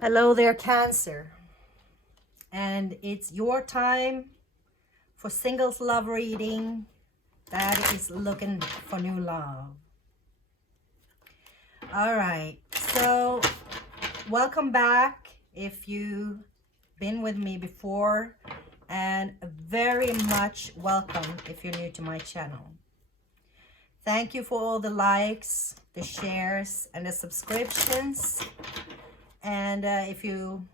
Hello there, Cancer. And it's your time for singles love reading that is looking for new love. All right, so welcome back if you've been with me before, and very much welcome if you're new to my channel. Thank you for all the likes, the shares, and the subscriptions. And if you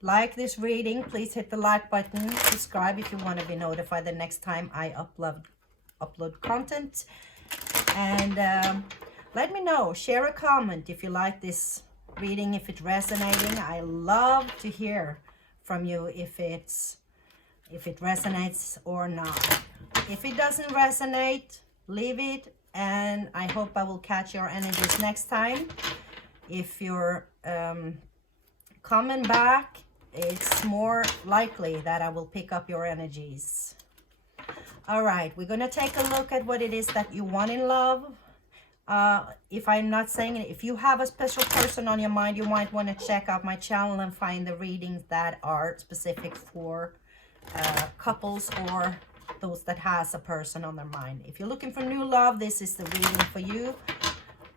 like this reading, please hit the like button. Subscribe if you want to be notified the next time I upload content. And let me know. Share a comment if you like this reading, if it's resonating. I love to hear from you if it resonates or not. If it doesn't resonate, leave it. And I hope I will catch your energies next time. If you're coming back, it's more likely that I will pick up your energies. All right, we're going to take a look at what it is that you want in love. If I'm not saying it, if you have a special person on your mind, you might want to check out my channel and find the readings that are specific for couples or those that has a person on their mind. If you're looking for new love, this is the reading for you.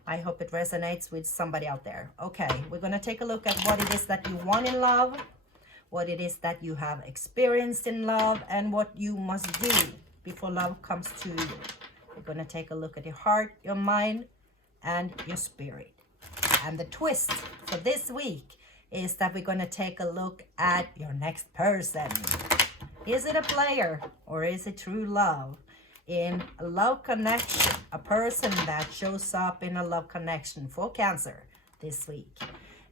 I hope it resonates with somebody out there. Okay, we're going to take a look at what it is that you want in love, what it is that you have experienced in love, and what you must do before love comes to you. We're going to take a look at your heart, your mind, and your spirit. And the twist for this week is that we're going to take a look at your next person. Is it a player or is it true love? In a love connection, a person that shows up in a love connection for Cancer this week.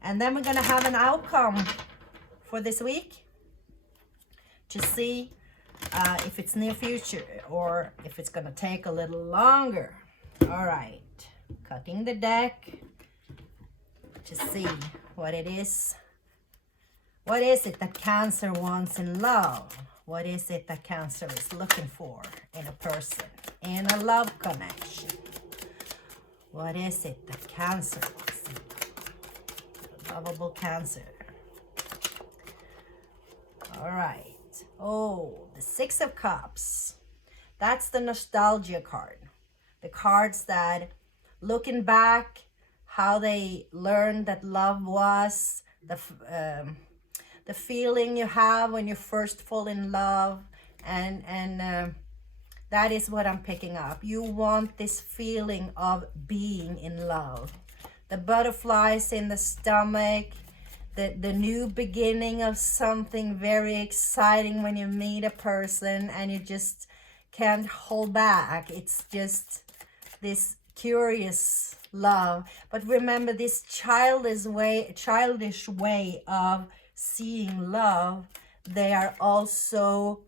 And then we're going to have an outcome for this week to see if it's near future or if it's going to take a little longer. All right, cutting the deck to see what it is. What is it that Cancer wants in love? What is it that Cancer is looking for in a person, in a love connection? What is it that Cancer wants? Lovable Cancer. All right. Oh, the Six of Cups. That's the nostalgia card. The cards that, looking back, how they learned that love was, the feeling you have when you first fall in love, and that is what I'm picking up. You want this feeling of being in love, the butterflies in the stomach, the new beginning of something very exciting when you meet a person and you just can't hold back. It's just this curious love. But remember, this childish way of seeing love, they are also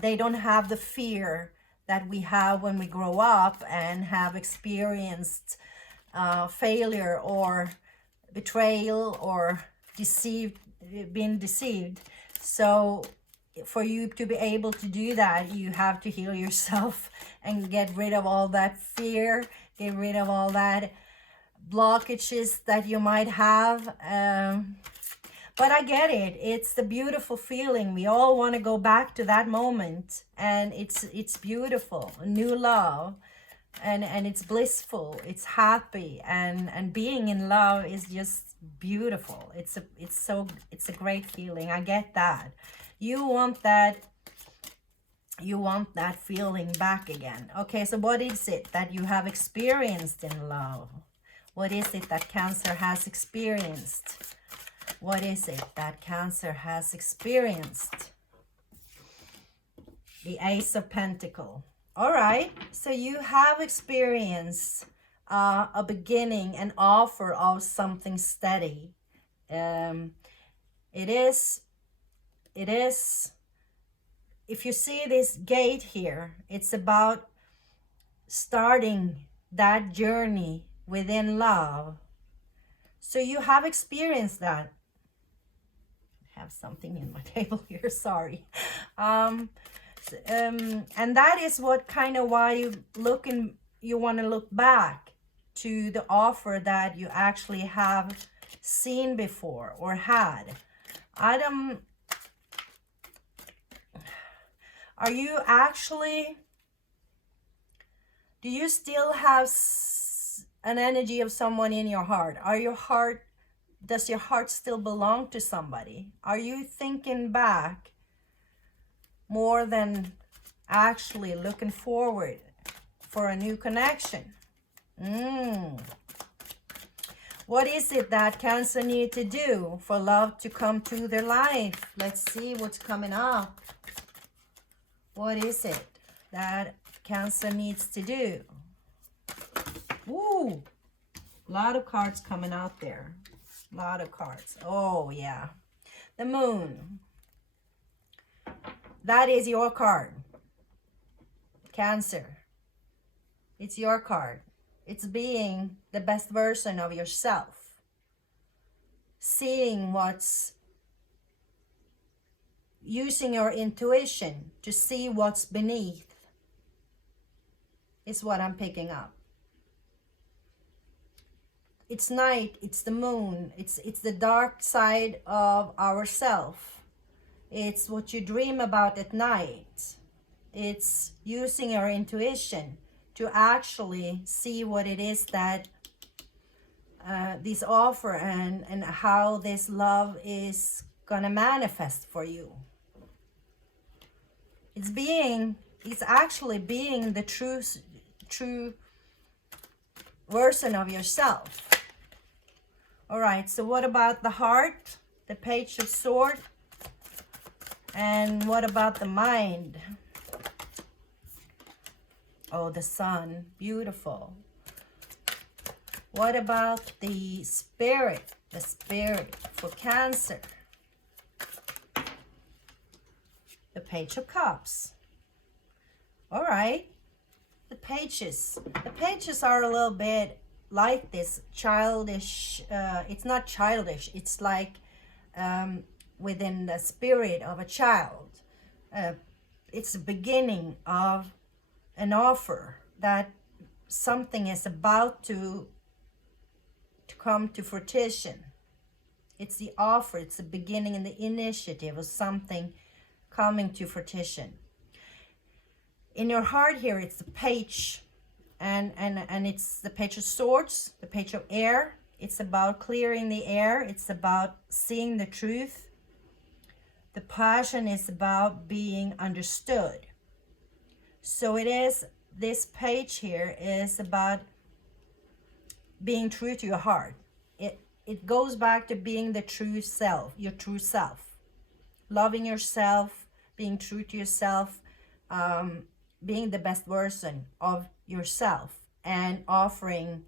they don't have the fear that we have when we grow up and have experienced failure or betrayal or being deceived. So for you to be able to do that, you have to heal yourself and get rid of all that fear, get rid of all that blockages that you might have. But I get it. It's the beautiful feeling. We all want to go back to that moment, and it's beautiful. New love, and it's blissful. It's happy, and being in love is just beautiful. It's a great feeling. I get that. You want that feeling back again. Okay, so what is it that you have experienced in love? What is it that Cancer has experienced? What is it that Cancer has experienced? The Ace of Pentacles. All right, so you have experienced a beginning, an offer of something steady. It is, if you see this gate here, it's about starting that journey within love. So you have experienced that. I have something in my table here, sorry. And that is what kind of why you want to look back to the offer that you actually have seen before or had. I don't, are you actually, do you still have an energy of someone in your heart? Does your heart still belong to somebody? Are you thinking back more than actually looking forward for a new connection? What is it that Cancer need to do for love to come to their life? Let's see what's coming up. What is it that Cancer needs to do? Ooh, a lot of cards coming out there. A lot of cards. Oh, yeah. The Moon. That is your card. Cancer. It's your card. It's being the best version of yourself. Seeing using your intuition to see what's beneath is what I'm picking up. It's night, it's the moon, it's the dark side of ourself. It's what you dream about at night. It's using your intuition to actually see what it is that this offer and how this love is gonna manifest for you. It's actually being the true version of yourself. All right, so what about the heart, the Page of Swords, and what about the mind? Oh, the Sun, beautiful. What about the spirit for Cancer? The Page of Cups. All right, the pages are a little bit like this childish, it's not childish, it's like within the spirit of a child. It's the beginning of an offer that something is about to come to fruition. It's the offer, it's the beginning and the initiative of something coming to fruition. In your heart here, it's the Page, and it's the Page of Swords, the Page of Air. It's about clearing the air. It's about seeing the truth. The passion is about being understood. So it is, this page here is about being true to your heart. It goes back to being the true self, your true self. Loving yourself, being true to yourself, being the best version of yourself, and offering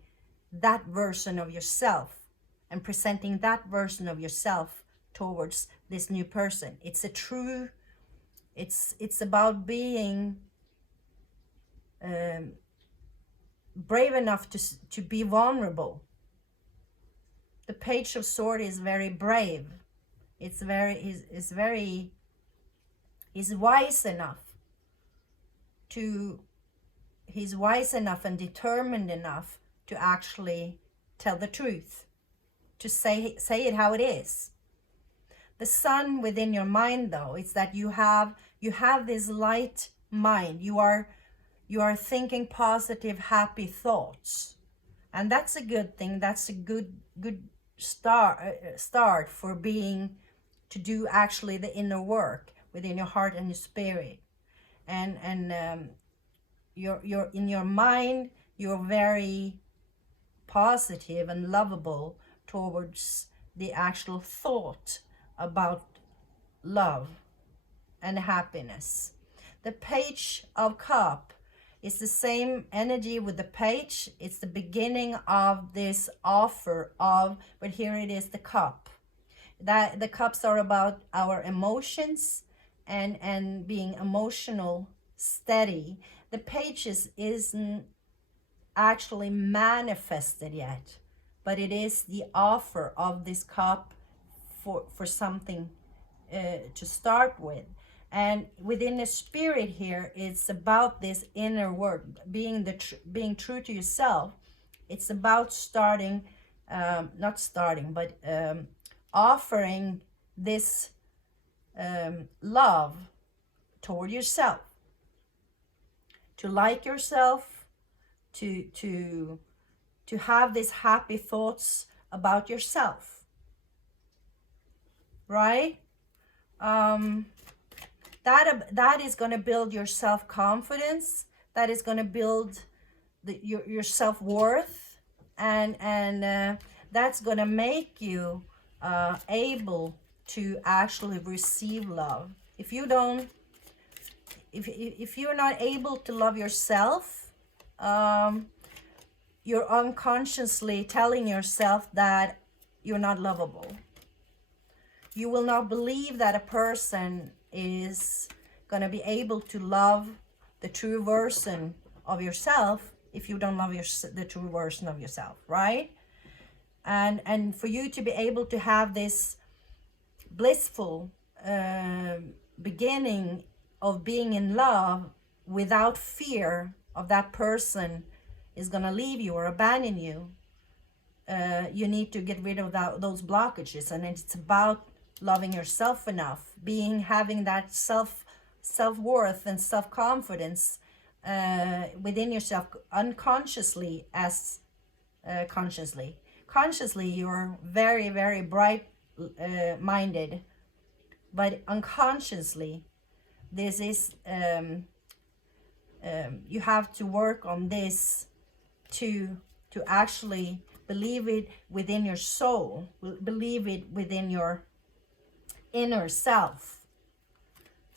that version of yourself and presenting that version of yourself towards this new person. It's a true, it's about being brave enough to be vulnerable. The Page of Swords is very brave. He's wise enough and determined enough to actually tell the truth, to say it how it is. The Sun within your mind, though, is that you have this light mind. You are thinking positive, happy thoughts, and that's a good thing. That's a good start for to do actually the inner work within your heart and your spirit. And you're in your mind, you're very positive and lovable towards the actual thought about love and happiness. The Page of Cup is the same energy with the page. It's the beginning of this offer of, but here it is, the cup. That the cups are about our emotions and being emotional steady. The pages isn't actually manifested yet, but it is the offer of this cup for something to start with. And within the spirit here, it's about this inner work, being true to yourself. It's about starting not starting, but offering this love toward yourself, to like yourself, to have these happy thoughts about yourself, right? That is going to build your self-confidence. That is going to build your self-worth, and that's going to make you able to actually receive love. If you don't, if you're not able to love yourself, you're unconsciously telling yourself that you're not lovable. You will not believe that a person is going to be able to love the true version of yourself if you don't love the true version of yourself, right? And for you to be able to have this blissful beginning of being in love without fear of that person is going to leave you or abandon you, you need to get rid of those blockages. And it's about loving yourself enough, having that self-worth and self-confidence within yourself, unconsciously as consciously. Consciously, you're very, very bright minded, but unconsciously, this is you have to work on this to actually believe it within your soul, believe it within your inner self,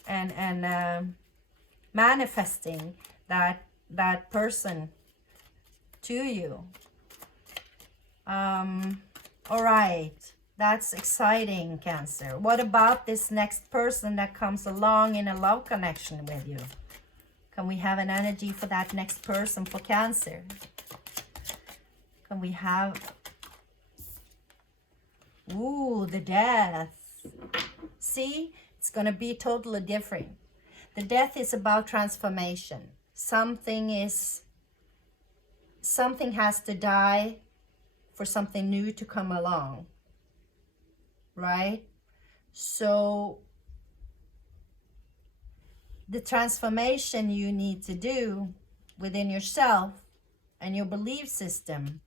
and manifesting that person to you. All right, that's exciting, Cancer. What about this next person that comes along in a love connection with you? Can we have an energy for that next person for Cancer? Can we have, ooh, the Death. See, it's going to be totally different. The Death is about transformation. Something has to die for something new to come along, right? So the transformation you need to do within yourself and your belief system,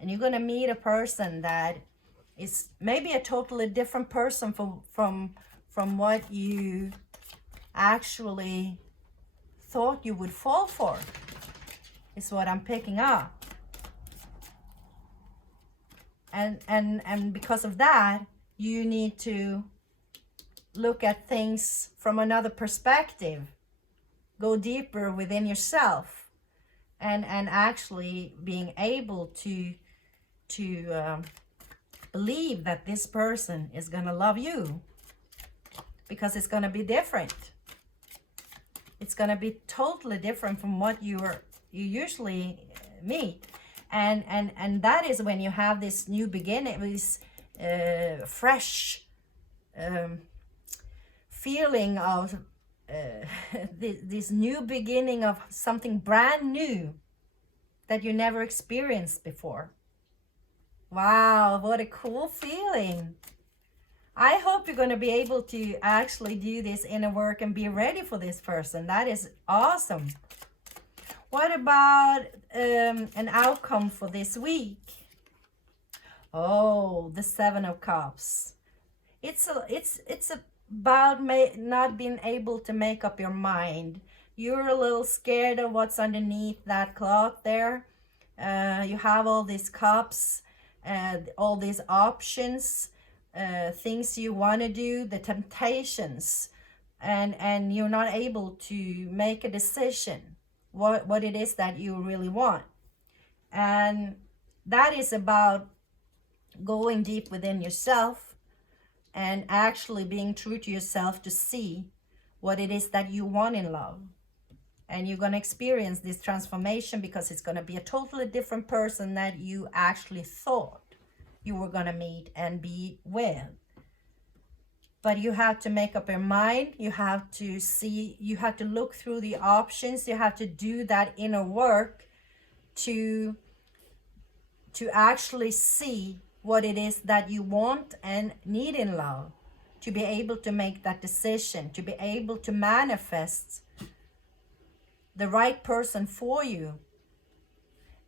and you're going to meet a person that is maybe a totally different person from what you actually thought you would fall for, is what I'm picking up. And because of that, you need to look at things from another perspective, go deeper within yourself, and actually being able to believe that this person is going to love you, because it's going to be different. It's going to be totally different from what you usually meet. And that is when you have this new beginning, this fresh feeling of this new beginning of something brand new that you never experienced before. Wow, what a cool feeling. I hope you're going to be able to actually do this inner work and be ready for this person. That is awesome. What about an outcome for this week? Oh, the Seven of Cups. It's about not being able to make up your mind. You're a little scared of what's underneath that cloth there. You have all these cups, all these options, things you want to do, the temptations, and you're not able to make a decision what it is that you really want. And that is about going deep within yourself and actually being true to yourself to see what it is that you want in love. And you're going to experience this transformation because it's going to be a totally different person that you actually thought you were going to meet and be with. But you have to make up your mind. You have to see, you have to look through the options. You have to do that inner work to to actually see what it is that you want and need in love, to be able to make that decision, to be able to manifest the right person for you.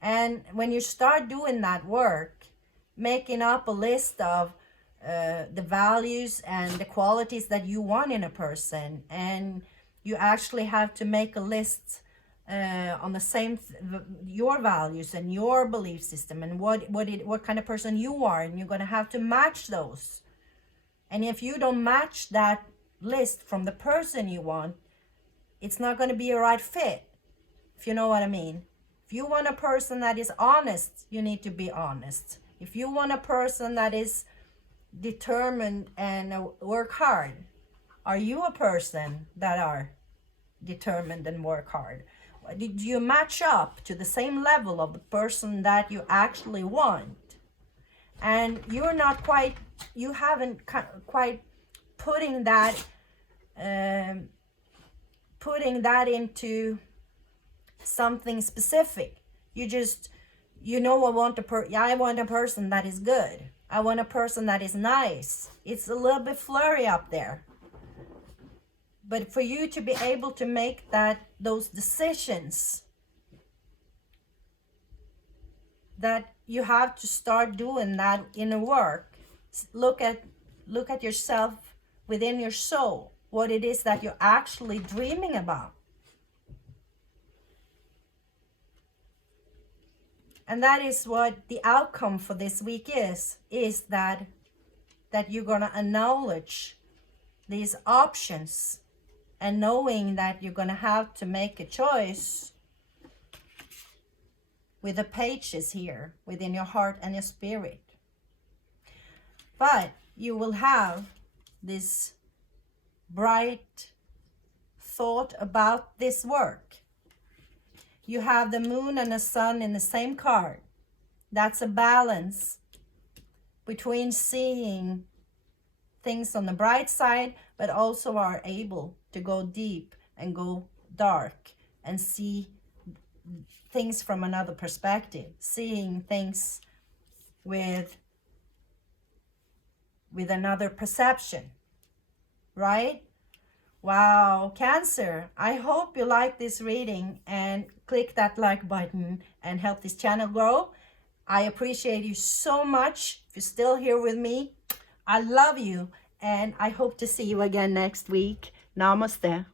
And when you start doing that work, making up a list of the values and the qualities that you want in a person, and you actually have to make a list on the same your values and your belief system and what kind of person you are, and you're going to have to match those. And if you don't match that list from the person you want, it's not going to be a right fit, if you know what I mean. If you want a person that is honest, you need to be honest. If you want a person that is determined and work hard, are you a person that are determined and work hard? Did you match up to the same level of the person that you actually want? And you're not quite, you haven't quite putting that into something specific. You just, I want a person that is good. I want a person that is nice. It's a little bit flurry up there. But for you to be able to make those decisions, that you have to start doing that inner work. Look at yourself within your soul, what it is that you're actually dreaming about. And that is what the outcome for this week is that you're going to acknowledge these options, and knowing that you're going to have to make a choice with the pages here within your heart and your spirit. But you will have this bright thought about this work. You have the moon and the sun in the same card. That's a balance between seeing things on the bright side, but also are able to go deep and go dark and see things from another perspective, seeing things with another perception, right? Wow, Cancer, I hope you like this reading and click that like button and help this channel grow. I appreciate you so much. If you're still here with me, I love you, and I hope to see you again next week. Namaste.